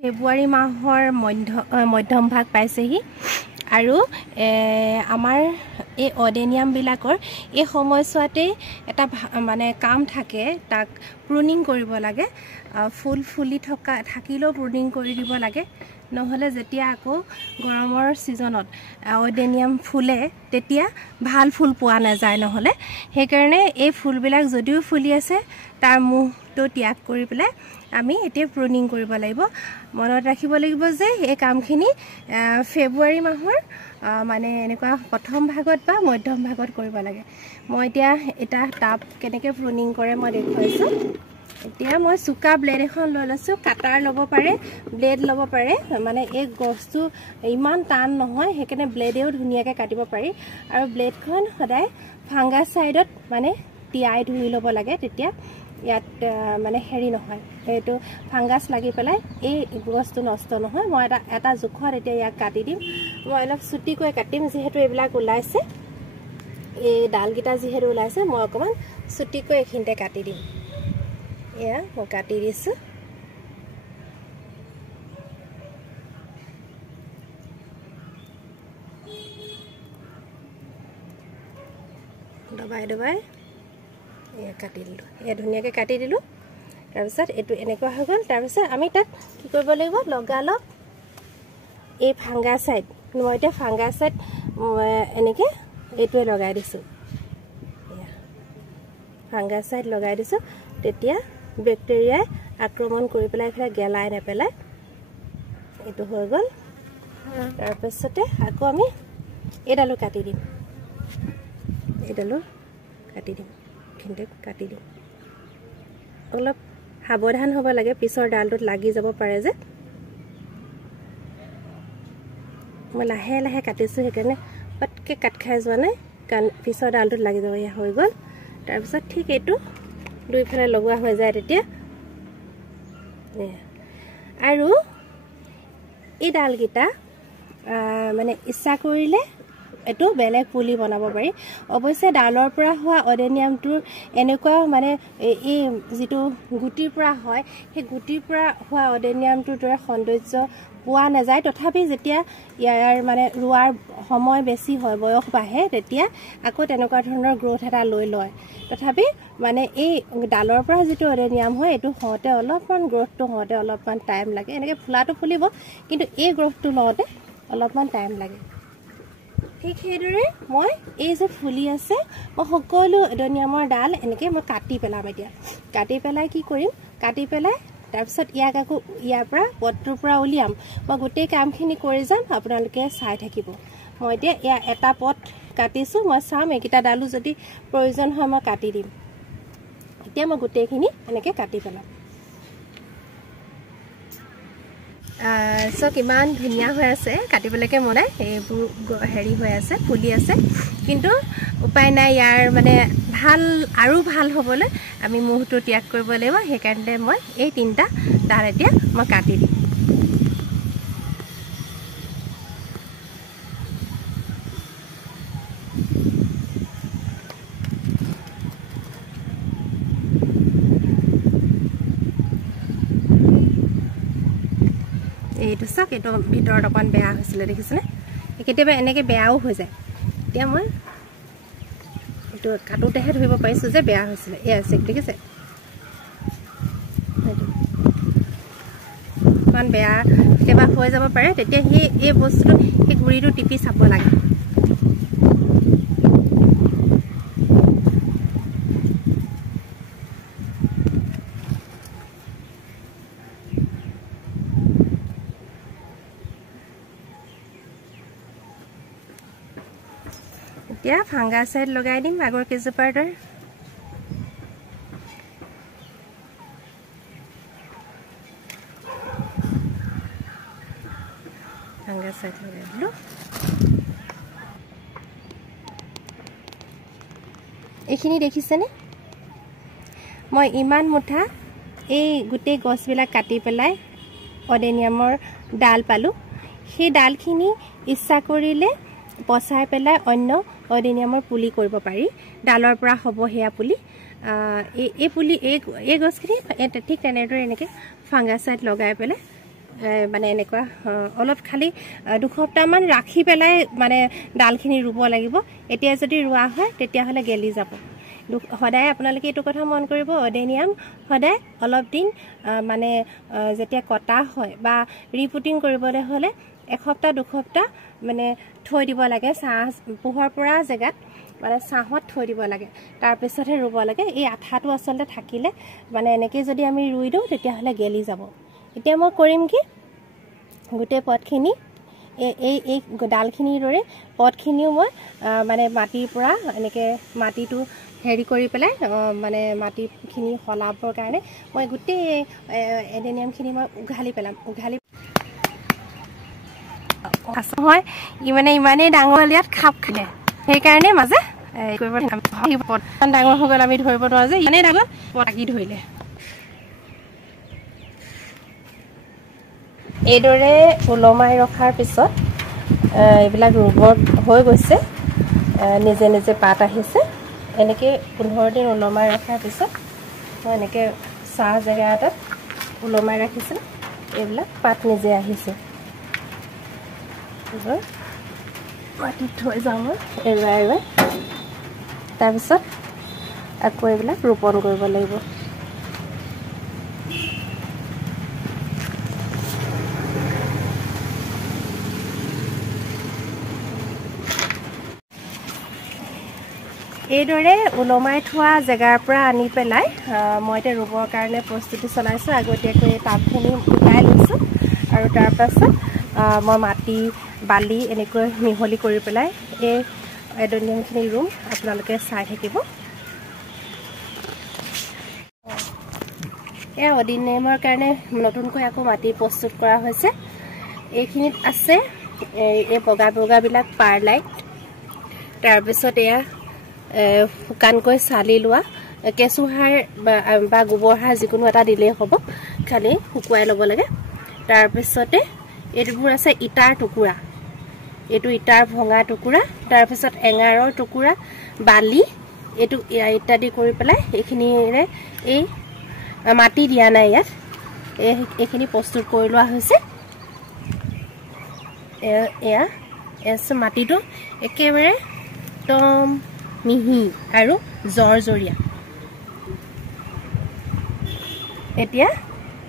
ফেব্ৰুৱাৰী মাহৰ মধ্যম ভাগ পাইছেহি আৰু আমাৰ এই অডেনিয়াম বিলাকৰ এই সময়ছোৱাতে এটা মানে কাম থাকে তাক প্ৰুনিং কৰিব লাগে ফুল ফুলি থাকিলেও প্ৰুনিং কৰি দিব লাগে নহলে যেতিয়া আকৌ গৰমৰ সিজনত অডেনিয়াম ফুলে তেতিয়া ভাল ফুল পোৱা নাযায় নহলে সেইকাৰণে এই ফুলবিলাক যদিও ফুলি আছে তাৰ মুহটো ত্যাগ কৰি পেলাই আমি এতিয়া প্ৰুনিং কৰিব লাগিব মনত ৰাখিব লাগিব যে এই কামখিনি ফেব্ৰুৱাৰী মাহৰ মানে এনেকুৱা প্ৰথম ভাগত বা মধ্যম ভাগত কৰিব লাগে মই এতিয়া এটা টাব কেনেকৈ প্ৰুনিং কৰে মই দেখুৱাইছো এতিয়া মই সুকা ব্লেড এখন লৈ লৈছো কাটাৰ ল'ব পাৰে ব্লেড ল'ব পাৰে মানে এই গছটো ইমান টান নহয় সেইকাৰণে ব্লেডেও ধুনীয়াকৈ কাটিব পাৰি আৰু ব্লেডখন সদায় ফাংগাচাইডত মানে তিয়াই ধুই ল'ব লাগে তেতিয়া ইয়াত মানে হেৰি নহয় এইটো ফাংগাছ লাগি পেলাই এই গছটো নষ্ট নহয় মই এটা জোখত এতিয়া ইয়াক কাটি দিম মই অলপ ছুটিকৈ কাটিম যেহেতু এইবিলাক ওলাইছে এই ডালগিটা যেহেতু ওলাইছে মই অকমান ছুটিকৈ এখিনতে কাটি দিম এয়া মই কাটি দিছো দবাই দবাই এয়া কাটি দিলো এয়া ধুনীয়াকৈ কাটি দিলো তাৰপিছত এটো এনেকুৱা হৈ গ'ল তাৰপিছত আমি তাত কি কৰিব লাগিব লগালগ এই ফাংগাচাইড মই এটা ফাংগাচাইড এনেকে এইটোৱে লগাই দিছো ফাংগাচাইড লগাই দিছো তেতিয়া ব্যাকটেৰিয়াই আক্ৰমণ কৰি পেলাই গেলাই নেপেলাই এটো হৈ গ'ল তাৰপিছতে আকৌ আমি এডালো কাটি দিম কিন্তু কাটি দিম অলপ সাৱধান হ'ব লাগে পিছৰ ডালটোত লাগি যাব পাৰে যে মই লাহে লাহে কাটিছো সেইকাৰণে পটকে কাট খাই যোৱা নাই কাৰণ পিছৰ ডালটোত লাগি যাব ইয়া হৈ গ'ল তাৰপিছত ঠিক এইটো দুইফালে লগোৱা হৈ যায় তেতিয়া আৰু এই ডালগিটা মানে ইচ্ছা কৰিলে এটো বেলেগ পুলি বনাব পাৰি অৱশ্যে ডালৰ পৰা হোৱা অডেনিয়ামটোৰ এনেকুৱা মানে এই যেটো গুটিৰ পৰা হয় সেই গুটিৰ পৰা হোৱা অডেনিয়ামটোৰ দৰে সৌন্দৰ্য পোৱা নাযায় তথাপি যেতিয়া ইয়াৰ মানে ৰুৱাৰ সময় বেছি হয় বয়স বাঢ়ে তেতিয়া আকৌ তেনেকুৱা ধৰণৰ গ্ৰোথ এটা লৈ লয় তথাপি মানে এই ডালৰ পৰা যেটো অডেনিয়াম হয় এটো হওঁতে অলপমান গ্ৰোথটো হওঁতে অলপমান টাইম লাগে এনেকৈ ফুলাটো ফুলিব কিন্তু এই গ্ৰোথটো লওঁতে অলপমান টাইম লাগে ঠিক সেইদৰে মই এই যে ফুলি আছে মই সকলো অডেনিয়ামৰ ডাল এনেকৈ মই কাটি পেলাম এতিয়া কাটি পেলাই কি কৰিম কাটি পেলাই তাৰপিছত ইয়াক আকৌ ইয়াৰ পৰা পটটোৰ পৰা উলিয়াম মই গোটেই কামখিনি কৰি যাম আপোনালোকে চাই থাকিব মই এতিয়া এটা পট কাটিছো মই চাম এইকেইটা ডালো যদি প্ৰয়োজন হয় মই কাটি দিম এতিয়া মই গোটেইখিনি এনেকৈ কাটি পেলাম সো কিমান ধুনীয়া হৈ আছে কাটিবলৈকে মনে এইবোৰ হেৰি হৈ আছে ফুলি আছে কিন্তু উপায় নাই ইয়াৰ মানে ভাল আৰু ভাল হ'বলৈ আমি মুহটো ত্যাগ কৰিব লাগিব সেইকাৰণে মই এই তিনটা ডাল এতিয়া মই কাটি দিম এইটো চাওক এইটো ভিতৰত অকণ বেয়া হৈছিলে দেখিছেনে কেতিয়াবা এনেকৈ বেয়াও হৈ যায় এতিয়া মই এইটো কাটোতেহে ধৰিব পাৰিছোঁ যে বেয়া হৈছিলে এয়া আছে দেখিছে অকণ বেয়া কেতিয়াবা হৈ যাব পাৰে তেতিয়া এই বস্তুটো সেই গুৰিটো টিপি চাব লাগে এতিয়া ফাংগাচাইড লগাই দিম আগৰ কেজোপাৰ দৰে ফাংগাচাইড লগাই দিলোঁ এইখিনি দেখিছেনে মই ইমান মুঠা এই গোটেই গছবিলাক কাটি পেলাই অডেনিয়ামৰ ডাল পালোঁ সেই ডালখিনি ইচ্ছা কৰিলে পচাই পেলাই অন্য অডেনিয়ামৰ পুলি কৰিব পাৰি ডালৰ পৰা হ'ব হেয়া পুলি এই পুলি এই গছখিনি ঠিক তেনেদৰে এনেকৈ ফাংগাচাইড লগাই পেলাই মানে এনেকুৱা অলপ খালি 2 সপ্তাহমান ৰাখি পেলাই মানে ডালখিনি ৰুব লাগিব এতিয়া যদি ৰুৱা হয় তেতিয়াহ'লে গেলি যাব সদায় আপোনালোকে এইটো কথা মন কৰিব অডেনিয়াম সদায় অলপ দিন মানে যেতিয়া কটা হয় বা ৰিপুটিং কৰিবলৈ হ'লে 1 সপ্তাহ 2 সপ্তাহ মানে থৈ দিব লাগে চাহ পোহৰ পৰা জেগাত মানে চাহত থৈ দিব লাগে তাৰ পিছতহে ৰুব লাগে এই আঠাটো আচলতে থাকিলে মানে এনেকৈ যদি আমি ৰুই দিওঁ তেতিয়াহ'লে গেলি যাব এতিয়া মই কৰিম কি গোটেই পটখিনি এই ডালখিনিৰ দৰে পটখিনিও মই মানে মাটিৰ পৰা এনেকৈ মাটিটো হেৰি কৰি পেলাই মানে মাটিখিনি হলাবৰ কাৰণে মই গোটেই এডেনিয়ামখিনি মই উঘালি পেলাম উঘালি হয় মানে ইমানেই ডাঙৰ ইয়াত খাপ খালে সেইকাৰণে মাজে ডাঙৰ হৈ গ'ল আমি ধৰিব নোৱাৰো যে ইমানেই ডাঙৰ পটাকি ধৰিলে এইদৰে ওলমাই ৰখাৰ পিছত এইবিলাক ৰুবৰ হৈ গৈছে নিজে নিজে পাত আহিছে এনেকৈ 15 দিন ওলমাই ৰখাৰ পিছত মই এনেকৈ চাহ জেগা এটাত ওলমাই ৰাখিছোঁ এইবিলাক পাত নিজে আহিছে মাটিত থৈ যাওঁ মই এৰুৱাই এৰুৱাই তাৰপিছত আকৌ এইবিলাক ৰোপণ কৰিব লাগিব এইদৰে ওলমাই থোৱা জেগাৰ পৰা আনি পেলাই মই এতিয়া ৰুবৰ কাৰণে প্ৰস্তুতি চলাইছোঁ আগতীয়াকৈ এই পাতখিনি উঠাই লৈছোঁ আৰু তাৰপাছত মই মাটি বালি এনেকৈ মিহলি কৰি পেলাই এই এডেনিয়ামখিনি ৰুম আপোনালোকে চাই থাকিব এয়া অডেনিয়ামৰ কাৰণে নতুনকৈ আকৌ মাটি প্ৰস্তুত কৰা হৈছে এইখিনিত আছে এই বগা বগাবিলাক পাৰলাইট তাৰপিছত এয়া শুকানকৈ চালি লোৱা কেঁচু সাৰ বা গোবৰ সাৰ যিকোনো এটা দিলেই হ'ব খালি শুকুৱাই ল'ব লাগে তাৰপিছতে এইবোৰ আছে ইটাৰ টুকুৰা এইটো ইটাৰ ভঙা টুকুৰা তাৰপিছত এঙাৰৰ টুকুৰা বালি এইটো ইত্যাদি কৰি পেলাই এইখিনিৰে এই মাটি দিয়া নাই ইয়াত এইখিনি প্ৰস্তুত কৰি লোৱা হৈছে এয়া মাটিটো একেবাৰে একদম মিহি আৰু জৰজৰীয়া এতিয়া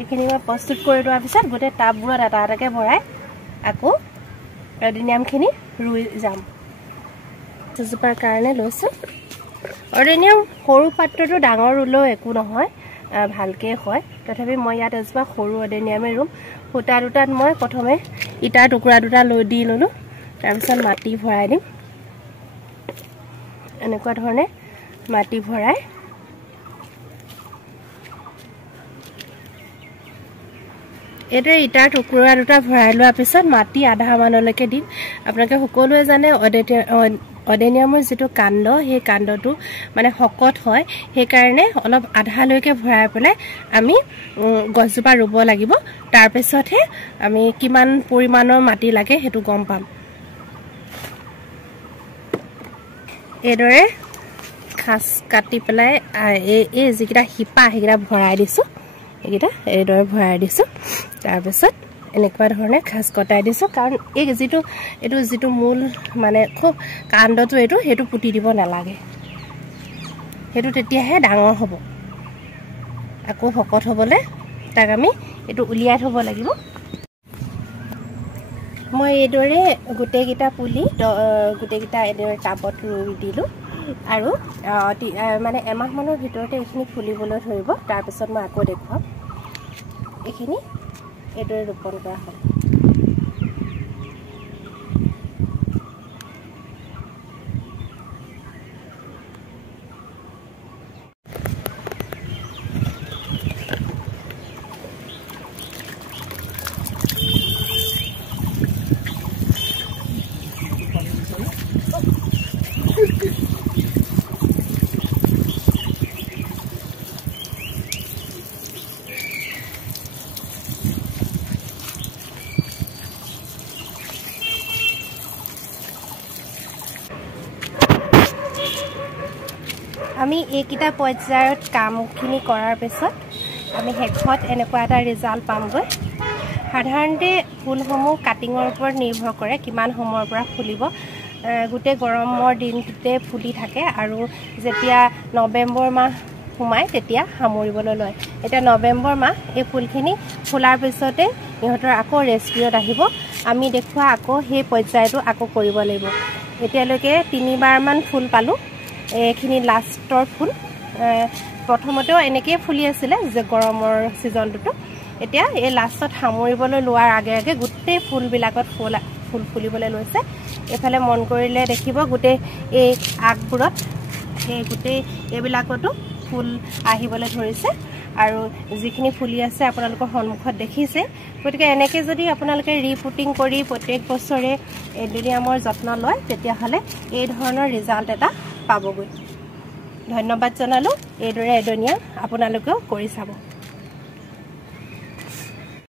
এইখিনি মই প্ৰস্তুত কৰি লোৱাৰ পিছত গোটেই টাববোৰত এটা এটাকৈ ভৰাই আকৌ অডেনিয়ামখিনি ৰুই যাম জোপাৰ কাৰণে লৈছোঁ অডেনিয়াম সৰু পাত্ৰটো ডাঙৰ ৰুলেও একো নহয় ভালকৈ হয় তথাপি মই ইয়াত এজোপা সৰু অডেনিয়ামে ৰুম সূতা দুটাত মই প্ৰথমে ইটাৰ টুকুৰা দুটা দি ল'লোঁ তাৰপিছত মাটি ভৰাই দিম এনেকুৱা ধৰণে মাটি ভৰাই এইদৰে ইটাৰ টুকুৰা দুটা ভৰাই লোৱাৰ পিছত মাটি আধা মানলৈকে দিম আপোনালোকে সকলোৱে জানে অডেনিয়ামৰ যিটো কাণ্ড সেই কাণ্ডটো মানে শকত হয় সেইকাৰণে অলপ আধালৈকে ভৰাই পেলাই আমি গছজোপা ৰুব লাগিব তাৰপিছতহে আমি কিমান পৰিমাণৰ মাটি লাগে সেইটো গম পাম এইদৰে খাচ কাটি পেলাই এই যিকেইটা শিপা সেইকেইটা ভৰাই দিছোঁ এইকেইটা এইদৰে ভৰাই দিছোঁ তাৰপিছত এনেকুৱা ধৰণে খাচ কটাই দিছোঁ কাৰণ এইটো যিটো মূল মানে খুব কাণ্ডটো সেইটো পুতি দিব নালাগে সেইটো তেতিয়াহে ডাঙৰ হ'ব আকৌ শকত হ'বলৈ তাক আমি এইটো উলিয়াই থ'ব লাগিব মই এইদৰে গোটেইকেইটা পুলি গোটেইকেইটা এইদৰে টাবত ৰুই দিলোঁ আৰু মানে এমাহমানৰ ভিতৰতে এইখিনি ফুলিবলৈ ধৰিব তাৰপিছত মই আকৌ দেখুৱাম এইখিনি এইদৰে ৰোপণ কৰা হয় আমি এইকেইটা পৰ্যায়ত কামখিনি কৰাৰ পিছত আমি শেষত এনেকুৱা এটা ৰিজাল্ট পামগৈ সাধাৰণতে ফুলসমূহ কাটিঙৰ ওপৰত নিৰ্ভৰ কৰে কিমান সময়ৰ পৰা ফুলিব গোটেই গৰমৰ দিনটোতে ফুলি থাকে আৰু যেতিয়া নৱেম্বৰ মাহ সোমায় তেতিয়া সামৰিবলৈ লয় এতিয়া নৱেম্বৰ মাহ এই ফুলখিনি ফুলাৰ পিছতে ইহঁতৰ আকৌ ৰেস্কিউত আহিব আমি দেখুৱা আকৌ সেই পৰ্যায়টো আকৌ কৰিব লাগিব এতিয়ালৈকে 3বাৰমান ফুল পালোঁ এইখিনি লাষ্টৰ ফুল প্ৰথমতেও এনেকৈ ফুলি আছিলে যে গৰমৰ ছিজনটোতো এতিয়া এই লাষ্টত সামৰিবলৈ লোৱাৰ আগে আগে গোটেই ফুলবিলাকত ফুল ফুলিবলৈ লৈছে এফালে মন কৰিলে দেখিব গোটেই এই আগবোৰত এই গোটেই এইবিলাকতো ফুল আহিবলৈ ধৰিছে আৰু যিখিনি ফুলি আছে আপোনালোকৰ সন্মুখত দেখিছে গতিকে এনেকৈ যদি আপোনালোকে ৰিপুটিং কৰি প্ৰত্যেক বছৰে এডেনিয়ামৰ যত্ন লয় তেতিয়াহ'লে এই ধৰণৰ ৰিজাল্ট এটা পাবগৈ ধন্যবাদ জনালোঁ এইদৰে এডেনিয়াম আপোনালোকেও কৰি চাব